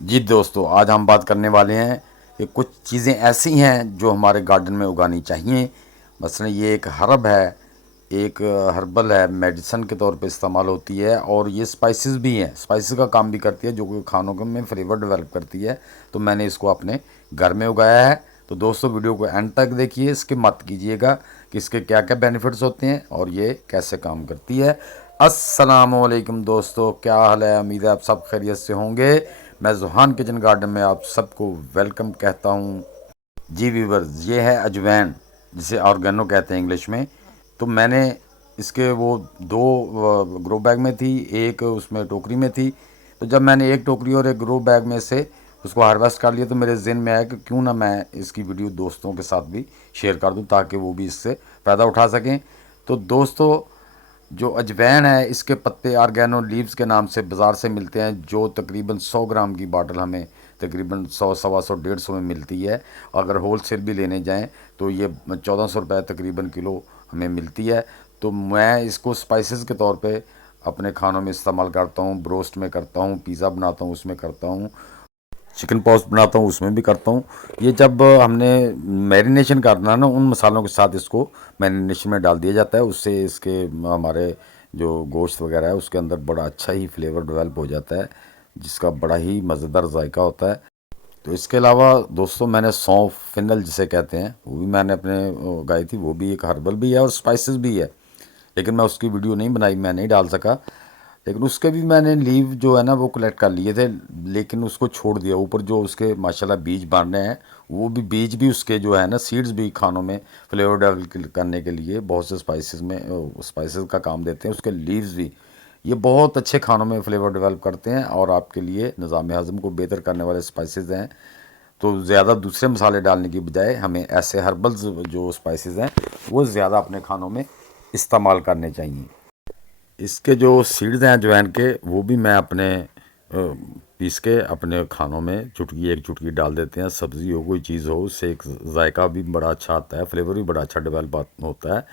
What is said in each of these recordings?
जी दोस्तों, आज हम बात करने वाले हैं कि कुछ चीज़ें ऐसी हैं जो हमारे गार्डन में उगानी चाहिए। मसलन ये एक हर्ब है, एक हर्बल है, मेडिसन के तौर पे इस्तेमाल होती है और ये स्पाइसेस भी हैं, स्पाइसेस का काम भी करती है जो कि खानों के में फ्लेवर डेवलप करती है। तो मैंने इसको अपने घर में उगाया है। तो दोस्तों वीडियो को एंड तक देखिए, स्किप मत कीजिएगा कि इसके क्या क्या बेनिफिट्स होते हैं और ये कैसे काम करती है। अस्सलामुअलैकुम दोस्तों, क्या हाल है? उम्मीद है आप सब खैरियत से होंगे। मैं जुहान किचन गार्डन में आप सबको वेलकम कहता हूँ। जी वीवर्स, ये है अजवैन, जिसे ऑर्गेनो कहते हैं इंग्लिश में। तो मैंने इसके वो दो ग्रो बैग में थी, एक उसमें टोकरी में थी। तो जब मैंने एक टोकरी और एक ग्रो बैग में से उसको हार्वेस्ट कर लिया तो मेरे ज़हन में आया कि क्यों ना मैं इसकी वीडियो दोस्तों के साथ भी शेयर कर दूं ताकि वो भी इससे फ़ायदा उठा सकें। तो दोस्तों, जो अजवैन है इसके पत्ते ऑर्गेनो लीव्स के नाम से बाज़ार से मिलते हैं, जो तकरीबन 100 ग्राम की बॉटल हमें तकरीबन 100 सवा 100 150 में मिलती है। अगर होल सेल भी लेने जाएं तो ये 1400 रुपये तकरीबन किलो हमें मिलती है। तो मैं इसको स्पाइसेस के तौर पे अपने खानों में इस्तेमाल करता हूँ, ब्रोस्ट में करता हूँ, पिज़्ज़ा बनाता हूँ उसमें करता हूँ, चिकन पॉस्ट बनाता हूँ उसमें भी करता हूँ। ये जब हमने मैरिनेशन करना है ना, उन मसालों के साथ इसको मैरिनेशन में डाल दिया जाता है। उससे इसके हमारे जो गोश्त वगैरह है उसके अंदर बड़ा अच्छा ही फ्लेवर डेवलप हो जाता है, जिसका बड़ा ही मज़ेदार जायका होता है। तो इसके अलावा दोस्तों, मैंने सौंफ, फिनल जिसे कहते हैं, वो भी मैंने अपने उगाई थी। वो भी एक हर्बल भी है और स्पाइसेस भी है, लेकिन मैं उसकी वीडियो नहीं बनाई, मैं नहीं डाल सका। लेकिन उसके भी मैंने लीव जो है ना वो कलेक्ट कर लिए थे, लेकिन उसको छोड़ दिया। ऊपर जो उसके माशाल्लाह बीज बन रहे हैं, वो भी बीज भी उसके जो है ना, सीड्स भी खानों में फ्लेवर डेवलप करने के लिए बहुत से स्पाइसेस में स्पाइसेस का काम देते हैं। उसके लीव्स भी ये बहुत अच्छे खानों में फ्लेवर डेवलप करते हैं और आपके लिए निज़ाम हज़म को बेहतर करने वाले स्पाइसेस हैं। तो ज़्यादा दूसरे मसाले डालने की बजाय हमें ऐसे हर्बल्स जो स्पाइसेस हैं वो ज़्यादा अपने खानों में इस्तेमाल करने चाहिए। इसके जो सीड्स हैं अजवाइन के, वो भी मैं अपने पीस के अपने खानों में चुटकी एक चुटकी डाल देते हैं। सब्ज़ी हो कोई चीज़ हो, उससे एक जायका भी बड़ा अच्छा आता है, फ्लेवर भी बड़ा अच्छा डेवलप होता है।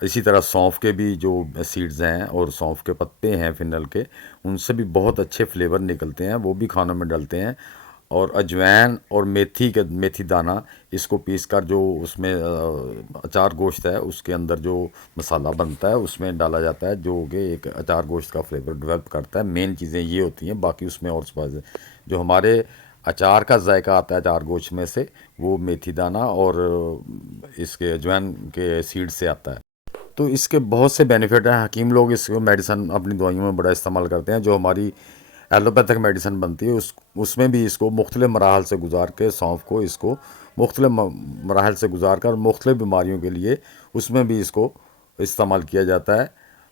इसी तरह सौंफ के भी जो सीड्स हैं और सौंफ के पत्ते हैं फिनल के, उनसे भी बहुत अच्छे फ्लेवर निकलते हैं, वो भी खानों में डलते हैं। और अजवाइन और मेथी दाना, इसको पीस कर जो उसमें अचार गोश्त है उसके अंदर जो मसाला बनता है उसमें डाला जाता है, जो कि एक अचार गोश्त का फ्लेवर डेवलप करता है। मेन चीज़ें ये होती हैं, बाकी उसमें और स्पाइस जो हमारे अचार का जायका आता है अचार गोश्त में से, वो मेथी दाना और इसके अजवाइन के सीड से आता है। तो इसके बहुत से बेनिफिट हैं। हकीम लोग इसको मेडिसन अपनी दवाइयों में बड़ा इस्तेमाल करते हैं। जो हमारी एलोपैथिक मेडिसन बनती है उसमें भी इसको मुख्तलिफ मराहल से गुजार के, सौंफ को इसको मुख्तलिफ मराहल से गुजार कर मुख्तलिफ बीमारियों के लिए उसमें भी इसको इस्तेमाल किया जाता है।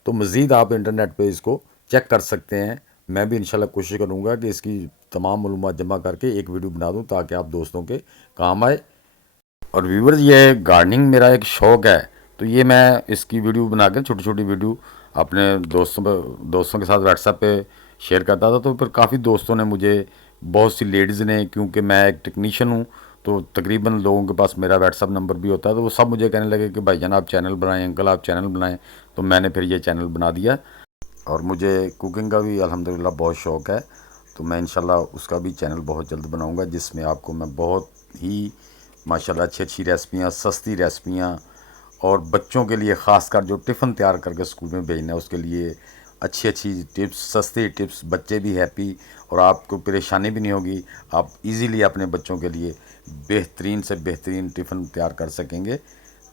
तो मज़ीद आप इंटरनेट पे इसको चेक कर सकते हैं। मैं भी इंशाल्लाह कोशिश करूँगा कि इसकी तमाम मालूमात जमा करके एक वीडियो बना दूँ ताकि आप दोस्तों के काम आए। और व्यूवर्स, ये गार्डनिंग मेरा एक शौक़ है, तो ये मैं इसकी वीडियो बना के छोटी छोटी वीडियो अपने दोस्तों के साथ व्हाट्सएप पे शेयर करता था। तो फिर काफ़ी दोस्तों ने मुझे, बहुत सी लेडीज़ ने, क्योंकि मैं एक टेक्नीशियन हूँ तो तकरीबन लोगों के पास मेरा व्हाट्सएप नंबर भी होता है, तो वो सब मुझे कहने लगे कि भाईजान आप चैनल बनाएं, अंकल आप चैनल बनाएं। तो मैंने फिर ये चैनल बना दिया। और मुझे कुकिंग का भी अल्हम्दुलिल्लाह बहुत शौक़ है, तो मैं इंशाल्लाह उसका भी चैनल बहुत जल्द बनाऊंगा, जिसमें आपको मैं बहुत ही माशाल्लाह अच्छी अच्छी रेसिपियाँ, सस्ती रेसिपियाँ, और बच्चों के लिए ख़ासकर जो टिफ़िन तैयार करके स्कूल में भेजना है उसके लिए अच्छी अच्छी टिप्स, सस्ती टिप्स, बच्चे भी हैप्पी और आपको परेशानी भी नहीं होगी। आप इजीली अपने बच्चों के लिए बेहतरीन से बेहतरीन टिफ़िन तैयार कर सकेंगे।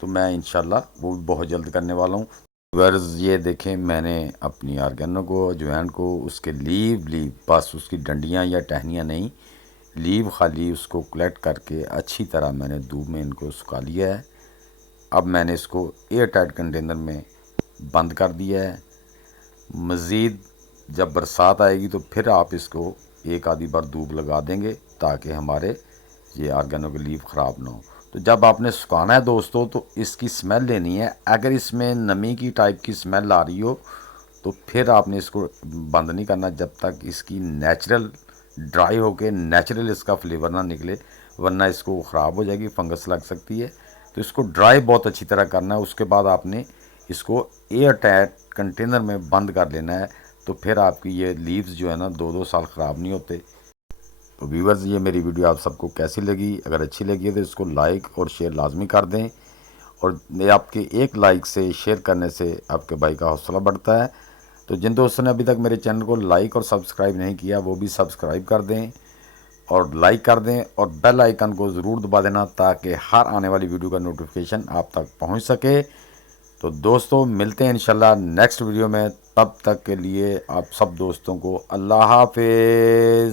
तो मैं इंशाल्लाह वो भी बहुत जल्द करने वाला हूँ। वर्स, ये देखें, मैंने अपनी ऑर्गेनो को, अजवाइन को, उसके लीव बस उसकी डंडियाँ या टहनियाँ नहीं, लीव खाली उसको कलेक्ट करके अच्छी तरह मैंने धूप में इनको सुखा लिया है। अब मैंने इसको एयर टाइट कंटेनर में बंद कर दिया है। मज़ीद जब बरसात आएगी तो फिर आप इसको एक आधी बार धूप लगा देंगे ताकि हमारे ये ऑर्गेनो की लीफ ख़राब ना हो। तो जब आपने सुखाना है दोस्तों, तो इसकी स्मेल लेनी है। अगर इसमें नमी की टाइप की स्मेल आ रही हो तो फिर आपने इसको बंद नहीं करना जब तक इसकी नेचुरल ड्राई होके नेचुरल इसका फ्लेवर ना निकले, वरना इसको ख़राब हो जाएगी, फंगस लग सकती है। तो इसको ड्राई बहुत अच्छी तरह करना है। उसके बाद आपने इसको एयर टाइट कंटेनर में बंद कर लेना है। तो फिर आपकी ये लीव्स जो है ना 2-2 साल ख़राब नहीं होते। तो व्यूवर्स, ये मेरी वीडियो आप सबको कैसी लगी? अगर अच्छी लगी है तो इसको लाइक और शेयर लाजमी कर दें, और ये आपके एक लाइक से, शेयर करने से आपके भाई का हौसला बढ़ता है। तो जिन दोस्तों ने अभी तक मेरे चैनल को लाइक और सब्सक्राइब नहीं किया वो भी सब्सक्राइब कर दें और लाइक कर दें, और बेल आइकन को ज़रूर दबा देना ताकि हर आने वाली वीडियो का नोटिफिकेशन आप तक पहुंच सके। तो दोस्तों, मिलते हैं इंशाल्लाह नेक्स्ट वीडियो में। तब तक के लिए आप सब दोस्तों को अल्लाह हाफिज़।